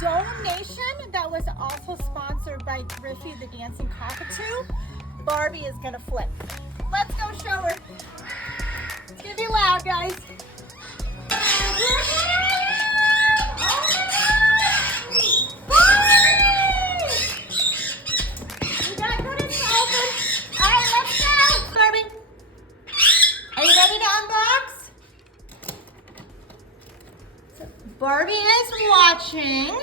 donation that was also sponsored by Griffey the Dancing Cockatoo. Barbie is gonna flip. Let's go show her. It's gonna be loud, guys. Barbie is watching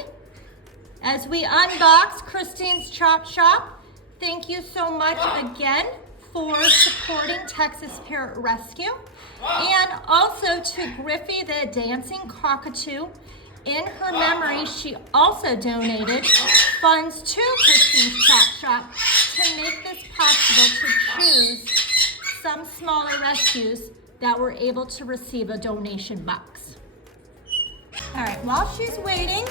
as we unbox Christine's Chop Shop. Thank you so much again for supporting Texas Parrot Rescue, and also to Griffey the Dancing Cockatoo. In her memory, she also donated funds to Christine's Chop Shop to make this possible to choose some smaller rescues that were able to receive a donation box. All right, while she's waiting,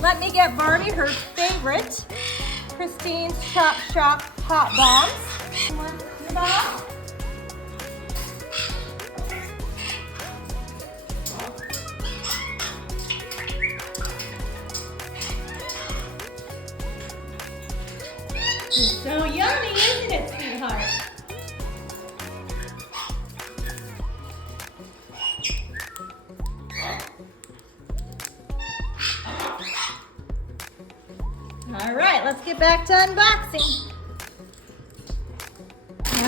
let me get Barbie her favorite, Christine's Chop Shop hot bombs. It's so yummy, isn't it, sweetheart? All right, let's get back to unboxing.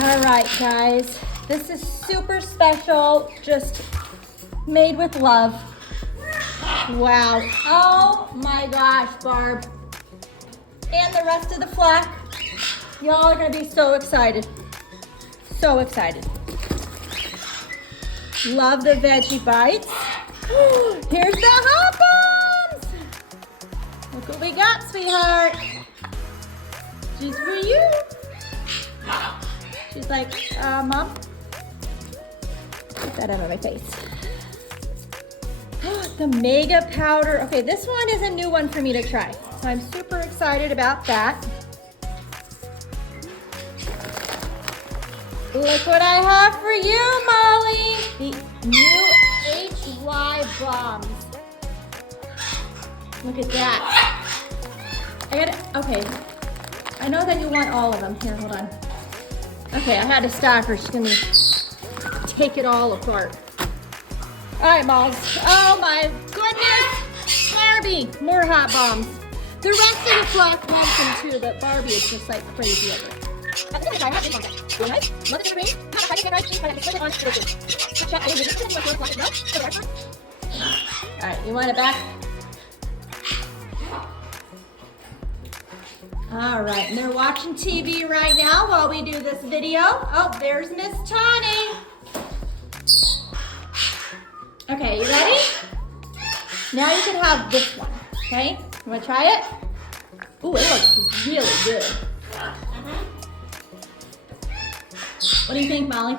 All right, guys, this is super special, just made with love. Wow, oh my gosh, Barb. And the rest of the flock, y'all are gonna be so excited. So excited. Love the veggie bites. Here's the hot bombs. Look what we got, sweetheart. She's for you. She's like, Mom, get that out of my face. The mega powder. Okay, this one is a new one for me to try. So I'm super excited about that. Look what I have for you, Molly. The new HY bombs. Look at that. Okay. I know that you want all of them. Here, hold on. Okay, I had to stop her. She's gonna take it all apart. All right, Malls. Oh my goodness. Barbie, more hot bombs. The rest of the flock wants them too, but Barbie is just like crazy over it. All right, you want it back? All right, and they're watching TV right now while we do this video. Oh, there's Miss Tawny. Okay, you ready? Now you can have this one, okay? You wanna try it? Ooh, it looks really good. What do you think, Molly?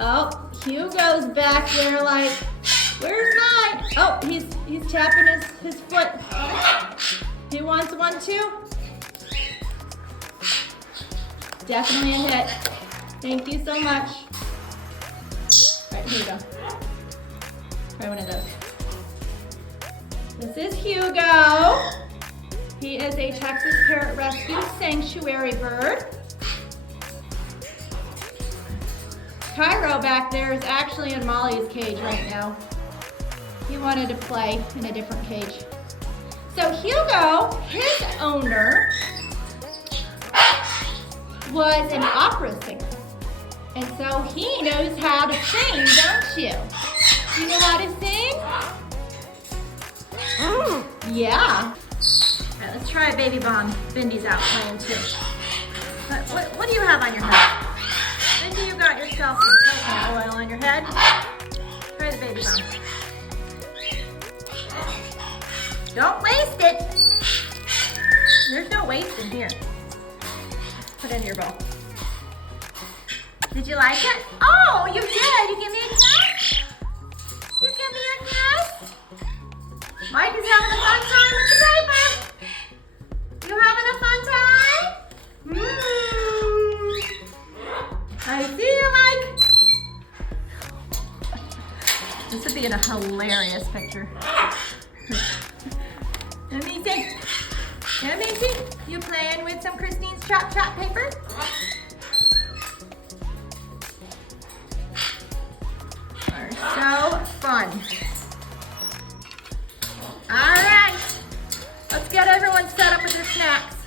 Oh, Hugo's back there like, where's mine? Oh, he's tapping his foot. He wants one too? Definitely a hit. Thank you so much. All right, here we go. Try one of those. This is Hugo. He is a Texas Parrot Rescue sanctuary bird. Cairo back there is actually in Molly's cage right now. He wanted to play in a different cage. So Hugo, his owner, was an opera singer. And so he knows how to sing, don't you? You know how to sing? Yeah. All right, let's try a baby bomb. Bindy's out playing too. What do you have on your head? Bindy, you got yourself some coconut oil on your head. Try the baby bomb. Don't waste it. There's no waste in here. Put it in your bowl. Did you like it? Oh, you did. You give me a kiss? You give me a kiss? Mike is having a fun time with the paper. You having a fun time? I see you, Mike. This would be in a hilarious picture. Yeah, Macy, you playing with some Christine's Chop Chop paper? Are so fun. All right, let's get everyone set up with their snacks.